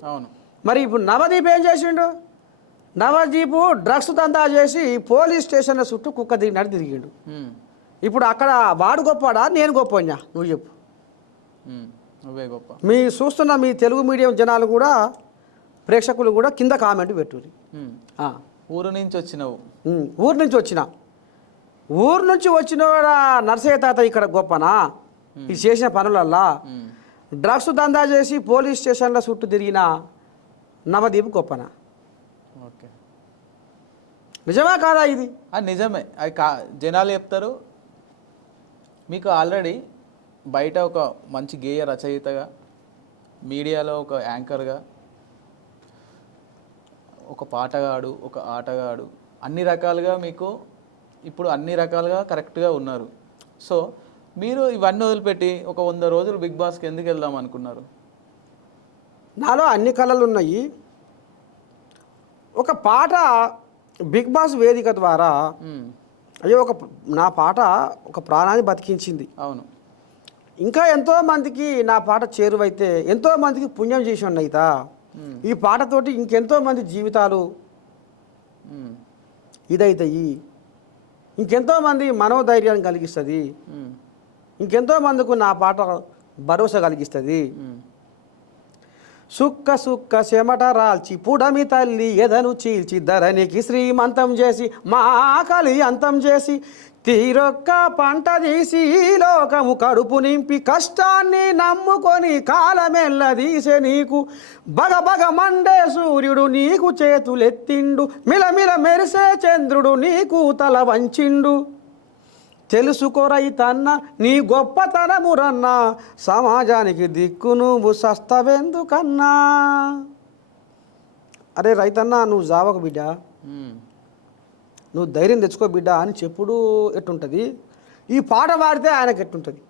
అవును. మరి ఇప్పుడు నవదీప్ ఏం చేసిండు? నవదీప్ డ్రగ్స్ దందా చేసి పోలీస్ స్టేషన్ల చుట్టూ కుక్క తిరిగినట్టు తిరిగిండు. ఇప్పుడు అక్కడ వాడు గొప్పవాడా నేను గొప్పనా నువ్వు చెప్పు. నువ్వే గొప్ప. చూస్తున్న మీ తెలుగు మీడియం జనాలు కూడా ప్రేక్షకులు కూడా కింద కామెంట్ పెట్టుర్రి. ఊరు నుంచి వచ్చినావు. ఊరు నుంచి వచ్చిన నర్సయ్య తాత ఇక్కడ గొప్పనా? ఇది చేసిన పనులల్లా డ్రగ్స్ దందా చేసి పోలీస్ స్టేషన్ల చుట్టూ తిరిగిన నవదీప్ గొప్పనా? ఓకే, నిజమా కాదా ఇది? నిజమే. అది జనాలు చెప్తారు. మీకు ఆల్రెడీ బయట ఒక మంచి గేయ రచయితగా, మీడియాలో ఒక యాంకర్గా, ఒక పాటగాడు, ఒక ఆటగాడు, అన్ని రకాలుగా మీకు ఇప్పుడు అన్ని రకాలుగా కరెక్ట్గా ఉన్నారు. సో మీరు ఇవన్నీ వదిలిపెట్టి ఒక 100 రోజులు బిగ్ బాస్కి ఎందుకు వెళ్దాం అనుకున్నారు? నాలో అన్ని కళలు ఉన్నాయి. ఒక పాట బిగ్ బాస్ వేదిక ద్వారా అయ్యో నా పాట ఒక ప్రాణాన్ని బతికించింది. అవును. ఇంకా ఎంతోమందికి నా పాట చేరువైతే ఎంతోమందికి పుణ్యం చేసి ఉన్నయితా. ఈ పాటతోటి ఇంకెంతోమంది జీవితాలు ఇదవుతాయి. ఇంకెంతోమంది మనోధైర్యాన్ని కలిగిస్తుంది. ఇంకెంతోమందికి నా పాట భరోసా కలిగిస్తుంది. సుక్క సుక్క చెమట రాల్చి పుడమి తల్లి ఎదను చీల్చి ధరణికి శ్రీమంతం చేసి మా ఆకలి అంతం చేసి తీరొక్క పంట తీసి లోకము కడుపు నింపి కష్టాన్ని నమ్ముకొని కాలమెల్లదీసే నీకు బగబగ మండే సూర్యుడు నీకు చేతులెత్తిండు మిలమిల మెరిసే చంద్రుడు నీకు తల వంచిండు తెలుసుకో రైతన్న నీ గొప్పతనమురన్నా సమాజానికి దిక్కు నువ్వు సస్తవెందుకన్నా. అరే రైతన్న నువ్వు జావకు బిడ్డ, నువ్వు ధైర్యం తెచ్చుకో బిడ్డ అని చెప్పుడు ఎట్టుంటుంది, ఈ పాట పాడితే ఆయనకు ఎట్టుంటుంది.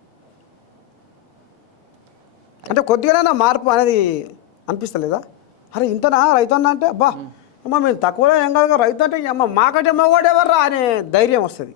అంటే కొద్దిగానైనా మార్పు అనేది అనిపిస్తలేదా? అరే ఇంతనా రైతన్న అంటే అబ్బా అమ్మ మేము తక్కువలో ఏం కాదు రైతు అంటే అమ్మ మాకంటే మగవాడు ఎవర్రా అనే ధైర్యం వస్తుంది.